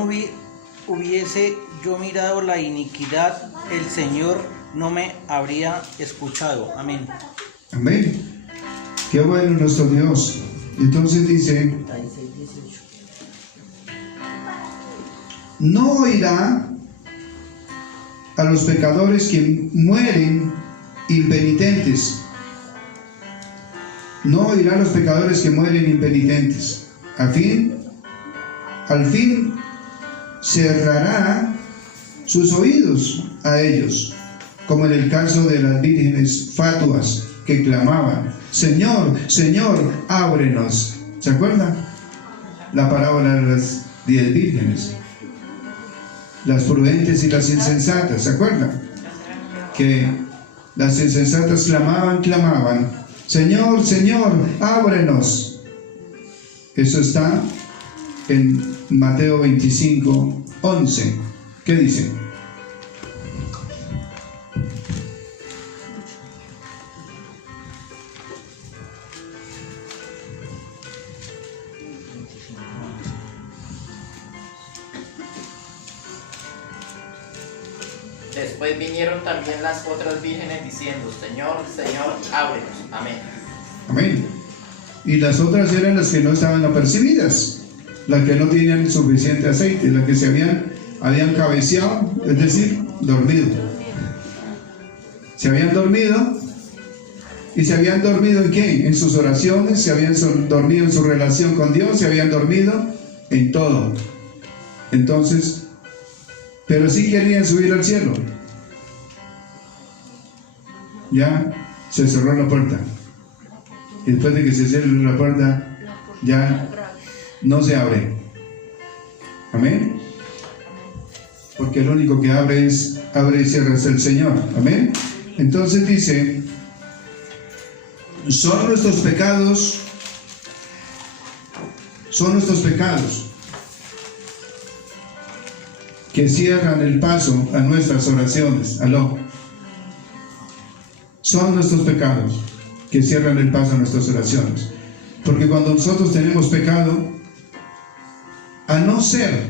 hubiese yo mirado la iniquidad, el Señor no me habría escuchado. Amén. Amén. Qué bueno nuestro Dios. Entonces dice: no oirá a los pecadores que mueren impenitentes. No oirá a los pecadores que mueren impenitentes. Al fin cerrará sus oídos a ellos, como en el caso de las vírgenes fatuas que clamaban: Señor, Señor, ábrenos. ¿Se acuerdan? La parábola de las 10 vírgenes, las prudentes y las insensatas. ¿Se acuerdan? Que las insensatas clamaban: Señor, Señor, ábrenos. Eso está en Mateo 25, 11. ¿Qué dice? Después vinieron también las otras vírgenes diciendo: Señor, Señor, ábrenos. Amén. Amén. Y las otras eran las que no estaban apercibidas, las que no tenían suficiente aceite, las que se habían cabeceado, es decir, dormido. Se habían dormido. ¿Y se habían dormido en qué? En sus oraciones, se habían dormido en su relación con Dios, se habían dormido en todo. Entonces, pero sí querían subir al cielo. Ya se cerró la puerta. Y después de que se cierre la puerta, ya no se abre. Amén. Porque el único que abre y cierra es el Señor. Amén. Entonces dice: son nuestros pecados que cierran el paso a nuestras oraciones. Aló. Son nuestros pecados que cierran el paso a nuestras oraciones. Porque cuando nosotros tenemos pecado, A no ser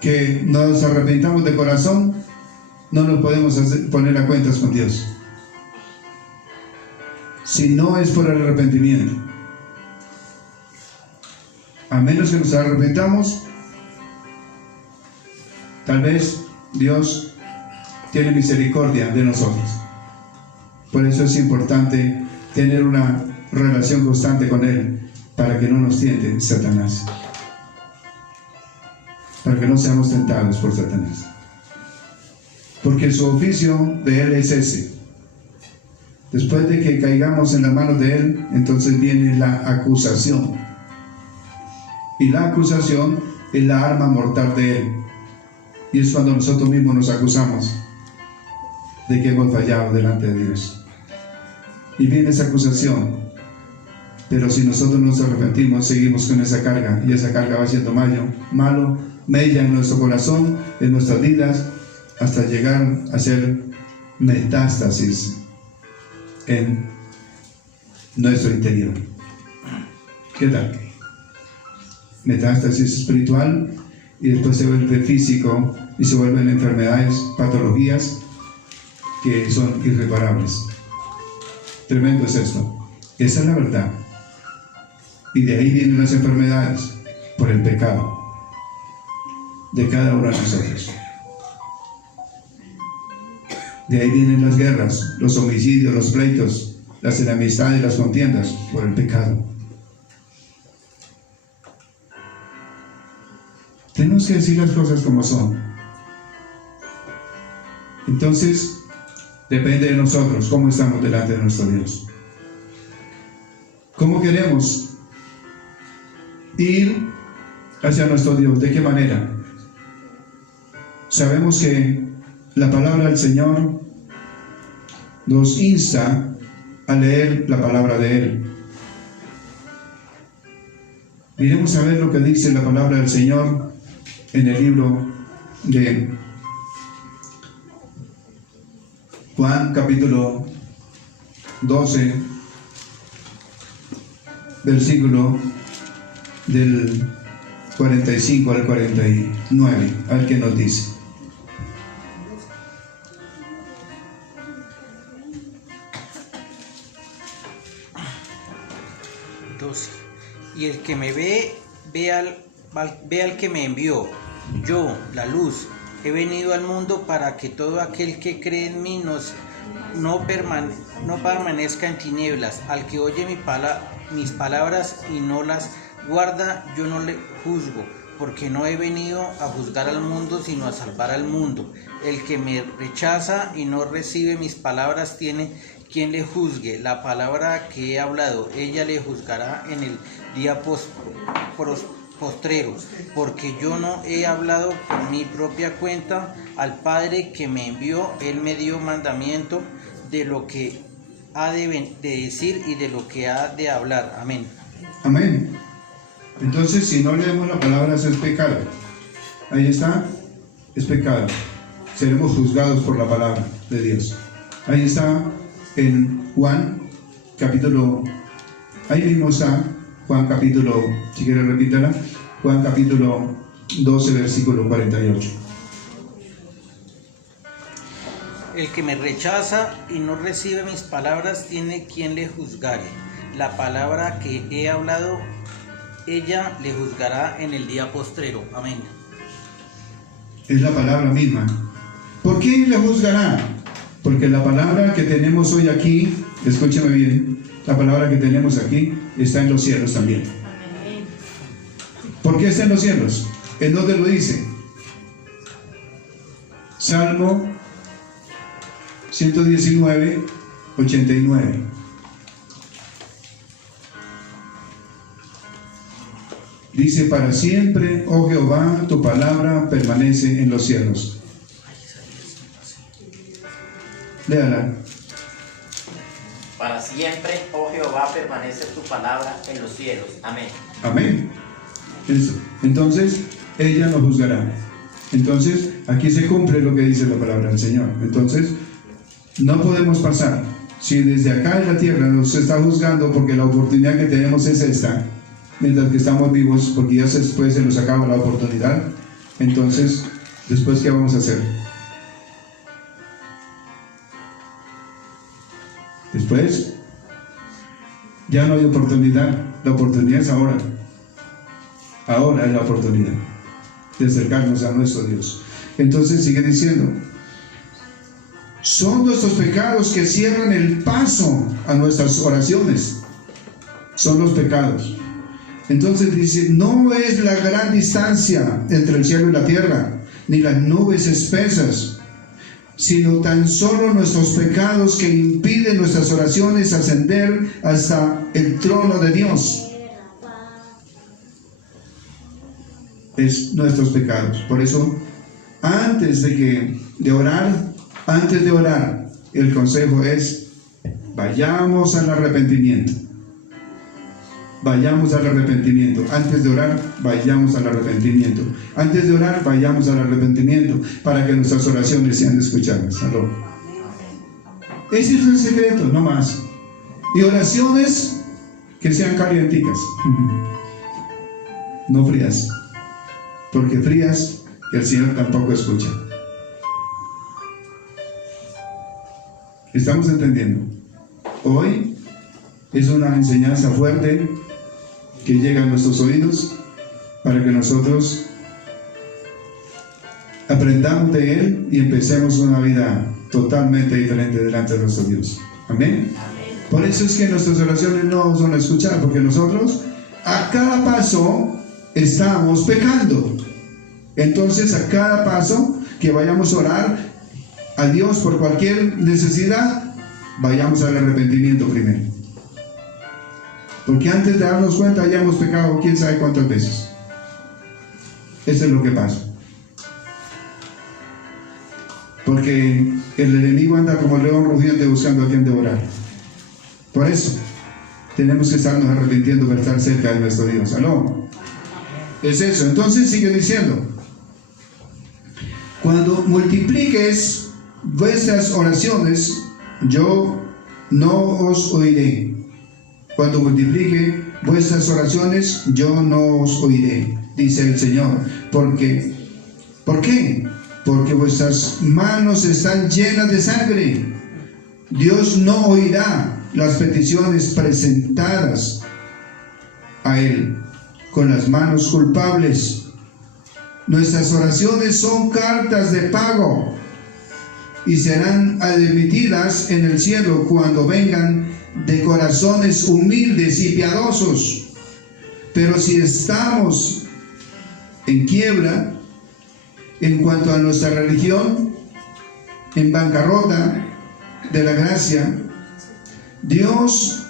que nos arrepentamos de corazón, no nos podemos poner a cuentas con Dios. Si no es por el arrepentimiento, a menos que nos arrepentamos, tal vez Dios tiene misericordia de nosotros. Por eso es importante tener una relación constante con Él, para que no nos tiente Satanás, para que no seamos tentados por Satanás, porque su oficio de Él es ese. Después de que caigamos en las manos de Él, entonces viene la acusación, y la acusación es la arma mortal de Él, y es cuando nosotros mismos nos acusamos de que hemos fallado delante de Dios, y viene esa acusación. Pero si nosotros nos arrepentimos, seguimos con esa carga, y esa carga va siendo malo, mella en nuestro corazón, en nuestras vidas, hasta llegar a ser metástasis en nuestro interior. ¿Qué tal? Metástasis espiritual, y después se vuelve físico, y se vuelven enfermedades, patologías que son irreparables. Tremendo es esto. Esa es la verdad. Y de ahí vienen las enfermedades, por el pecado de cada uno de nosotros. De ahí vienen las guerras, los homicidios, los pleitos, las enemistades, las contiendas, por el pecado. Tenemos que decir las cosas como son. Entonces, depende de nosotros cómo estamos delante de nuestro Dios. ¿Cómo queremos ir hacia nuestro Dios? ¿De qué manera? Sabemos que la palabra del Señor nos insta a leer la palabra de Él. Miremos a ver lo que dice la palabra del Señor en el libro de Juan, capítulo 12, versículo del 45 al 49, al que nos dice: y el que me ve al que me envió. Yo, la luz, he venido al mundo para que todo aquel que cree en mí no permanezca en tinieblas. Al que oye mis palabras y no las guarda, yo no le juzgo, porque no he venido a juzgar al mundo, sino a salvar al mundo. El que me rechaza y no recibe mis palabras tiene quien le juzgue. La palabra que he hablado, ella le juzgará en el día postrero, porque yo no he hablado por mi propia cuenta. Al Padre que me envió, Él me dio mandamiento de lo que ha de decir y de lo que ha de hablar. Amén. Amén. Entonces, si no leemos la palabra, es pecado. Ahí está, es pecado. Seremos juzgados por la palabra de Dios. Ahí está en Juan, capítulo, ahí mismo está Juan capítulo, si quieres repítela, Juan capítulo 12, versículo 48. El que me rechaza y no recibe mis palabras tiene quien le juzgare. La palabra que he hablado, ella le juzgará en el día postrero. Amén. Es la palabra misma. ¿Por qué le juzgará? Porque la palabra que tenemos hoy aquí, escúcheme bien, la palabra que tenemos aquí está en los cielos también. ¿Por qué está en los cielos? ¿En dónde lo dice? Salmo 119, 89. Dice: para siempre, oh Jehová, tu palabra permanece en los cielos. Léala. Para siempre, oh Jehová, permanece tu palabra en los cielos. Amén. Amén. Eso. Entonces, ella nos juzgará. Entonces, aquí se cumple lo que dice la palabra del Señor. Entonces, no podemos pasar. Si desde acá en la tierra nos está juzgando, porque la oportunidad que tenemos es esta, mientras que estamos vivos, porque ya después se nos acaba la oportunidad. Entonces, ¿después qué vamos a hacer? Después, ya no hay oportunidad. La oportunidad es ahora. Ahora es la oportunidad de acercarnos a nuestro Dios. Entonces sigue diciendo, son nuestros pecados que cierran el paso a nuestras oraciones. Son los pecados. Entonces dice, no es la gran distancia entre el cielo y la tierra, ni las nubes espesas, sino tan solo nuestros pecados que impiden nuestras oraciones ascender hasta el trono de Dios. Es nuestros pecados. Por eso, antes de orar, el consejo es, vayamos al arrepentimiento. Vayamos al arrepentimiento. Antes de orar, vayamos al arrepentimiento. Antes de orar, vayamos al arrepentimiento para que nuestras oraciones sean escuchadas. ¿Aló? Ese es el secreto, no más. Y oraciones que sean calienticas, no frías, porque frías el Señor tampoco escucha. ¿Estamos entendiendo? Hoy es una enseñanza fuerte que llega a nuestros oídos para que nosotros aprendamos de Él y empecemos una vida totalmente diferente delante de nuestro Dios. Amén. Por eso es que nuestras oraciones no son escuchadas, porque nosotros a cada paso estamos pecando. Entonces, a cada paso que vayamos a orar a Dios por cualquier necesidad, vayamos al arrepentimiento primero. Porque antes de darnos cuenta ya hemos pecado quién sabe cuántas veces. Eso es lo que pasa. Porque el enemigo anda como el león rugiente buscando a quien devorar. Por eso tenemos que estarnos arrepintiendo para estar cerca de nuestro Dios. ¿Aló? Es eso. Entonces sigue diciendo, cuando multipliques vuestras oraciones, yo no os oiré. Cuando multiplique vuestras oraciones, yo no os oiré, dice el Señor. ¿Por qué? Porque vuestras manos están llenas de sangre. Dios no oirá las peticiones presentadas a Él con las manos culpables. Nuestras oraciones son cartas de pago y serán admitidas en el cielo cuando vengan de corazones humildes y piadosos. Pero si estamos en quiebra en cuanto a nuestra religión, en bancarrota de la gracia, Dios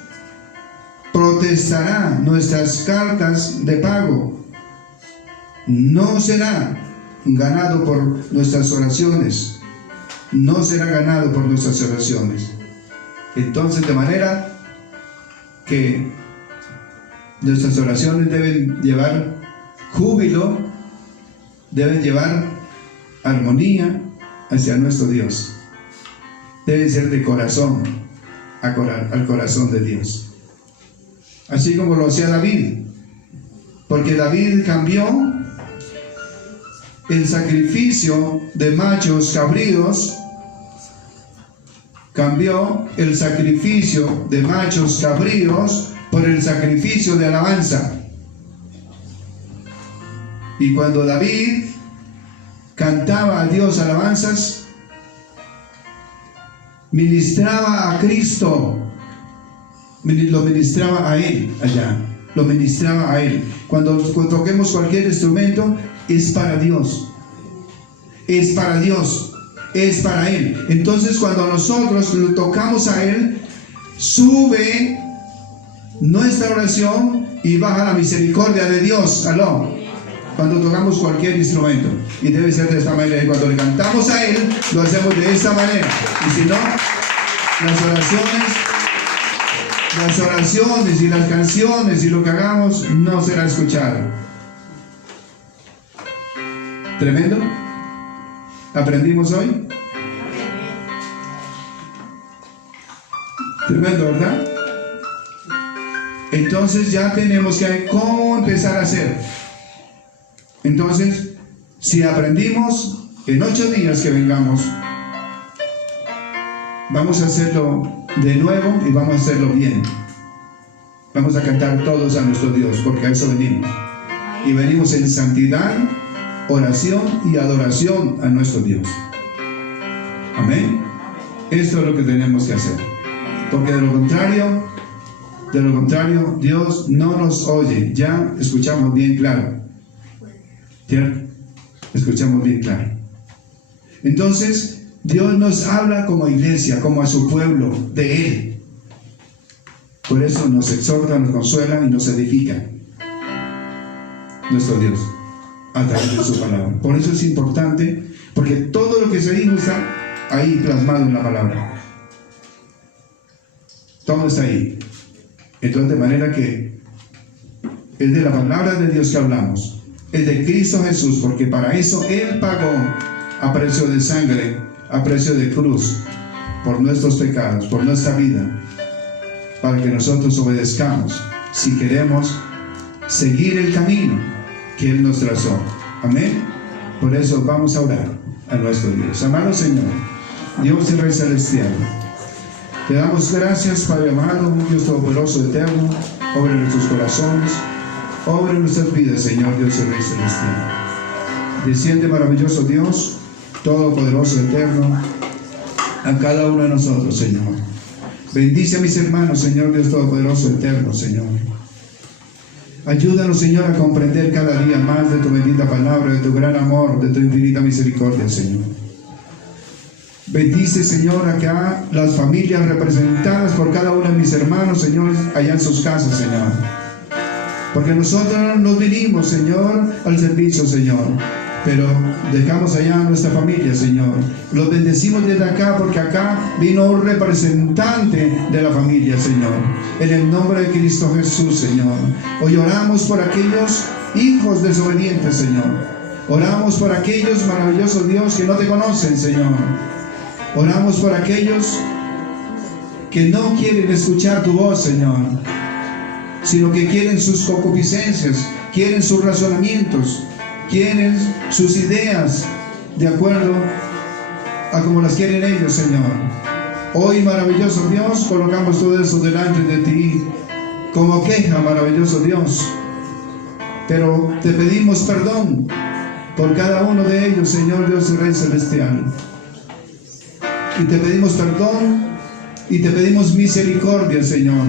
protestará nuestras cartas de pago. No será ganado por nuestras oraciones. No será ganado por nuestras oraciones. Entonces, de manera que nuestras oraciones deben llevar júbilo, deben llevar armonía hacia nuestro Dios. Deben ser de corazón al corazón de Dios. Así como lo hacía David. Porque David cambió el sacrificio de machos cabríos, cambió el sacrificio de machos cabríos por el sacrificio de alabanza. Y cuando David cantaba a Dios alabanzas, ministraba a Cristo, lo ministraba a Él allá, lo ministraba a Él. Cuando toquemos cualquier instrumento, es para Dios, es para Dios, es para Él. Entonces, cuando nosotros lo tocamos a Él, sube nuestra oración y baja la misericordia de Dios. Aló. Cuando tocamos cualquier instrumento, y debe ser de esta manera. Y cuando le cantamos a Él, lo hacemos de esta manera. Y si no, las oraciones y las canciones y lo que hagamos no será escuchado. Tremendo. ¿Aprendimos hoy? Tremendo, ¿verdad? Entonces ya tenemos que ver cómo empezar a hacer. Entonces, si aprendimos en 8 días que vengamos, vamos a hacerlo de nuevo y vamos a hacerlo bien. Vamos a cantar todos a nuestro Dios, porque a eso venimos. Y venimos en santidad, oración y adoración a nuestro Dios. Amén. Esto es lo que tenemos que hacer. Porque de lo contrario, Dios no nos oye. Ya escuchamos bien claro. ¿Cierto? Escuchamos bien claro. Entonces, Dios nos habla como iglesia, como a su pueblo, de Él. Por eso nos exhorta, nos consuela y nos edifica. Nuestro Dios, a través de su palabra. Por eso es importante, porque todo lo que se dijo está ahí plasmado en la palabra. Todo está ahí. Entonces, de manera que es de la palabra de Dios que hablamos. Es de Cristo Jesús, porque para eso Él pagó a precio de sangre, a precio de cruz, por nuestros pecados, por nuestra vida, para que nosotros obedezcamos, si queremos seguir el camino que Él nos trazó. Amén. Por eso vamos a orar a nuestro Dios. Amado Señor, Dios y Rey Celestial, te damos gracias, Padre amado, Dios todopoderoso, eterno, obra en nuestros corazones, obra en nuestras vidas, Señor, Dios y Rey Celestial. Desciende, maravilloso Dios, todopoderoso, eterno, a cada uno de nosotros, Señor. Bendice a mis hermanos, Señor, Dios todopoderoso, eterno, Señor. Ayúdanos, Señor, a comprender cada día más de tu bendita palabra, de tu gran amor, de tu infinita misericordia, Señor. Bendice, Señor, acá las familias representadas por cada uno de mis hermanos, Señor, allá en sus casas, Señor. Porque nosotros nos vinimos, Señor, al servicio, Señor. Pero dejamos allá a nuestra familia, Señor. Los bendecimos desde acá, porque acá vino un representante de la familia, Señor. En el nombre de Cristo Jesús, Señor. Hoy oramos por aquellos hijos desobedientes, Señor. Oramos por aquellos, maravillosos Dios, que no te conocen, Señor. Oramos por aquellos que no quieren escuchar tu voz, Señor, sino que quieren sus concupiscencias, quieren sus razonamientos, quieren sus ideas de acuerdo a como las quieren ellos, Señor. Hoy, maravilloso Dios, colocamos todo eso delante de ti como queja, maravilloso Dios. Pero te pedimos perdón por cada uno de ellos, Señor Dios y Rey Celestial. Y te pedimos perdón y te pedimos misericordia, Señor,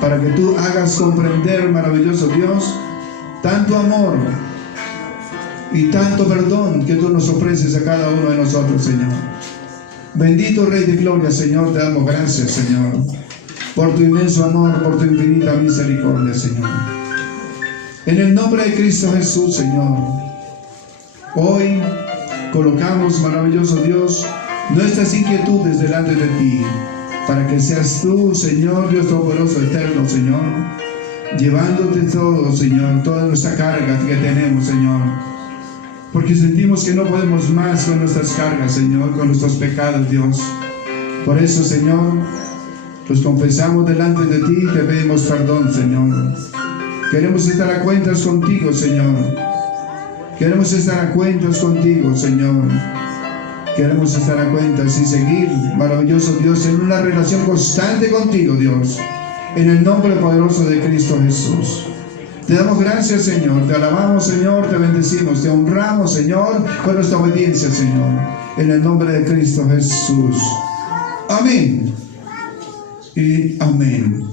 para que tú hagas comprender, maravilloso Dios, tanto amor y tanto perdón que tú nos ofreces a cada uno de nosotros, Señor. Bendito Rey de Gloria, Señor, te damos gracias, Señor, por tu inmenso amor, por tu infinita misericordia, Señor. En el nombre de Cristo Jesús, Señor, hoy colocamos, maravilloso Dios, nuestras inquietudes delante de ti, para que seas tú, Señor, Dios todopoderoso, eterno, Señor, llevándote todo, Señor, toda nuestra carga que tenemos, Señor, porque sentimos que no podemos más con nuestras cargas, Señor, con nuestros pecados, Dios. Por eso, Señor, los confesamos delante de ti y te pedimos perdón, Señor. Queremos estar a cuentas contigo, Señor. Queremos estar a cuentas contigo, Señor. Queremos estar a cuentas y seguir, maravilloso Dios, en una relación constante contigo, Dios. En el nombre poderoso de Cristo Jesús. Te damos gracias, Señor. Te alabamos, Señor. Te bendecimos. Te honramos, Señor, por nuestra obediencia, Señor. En el nombre de Cristo Jesús. Amén. Y amén.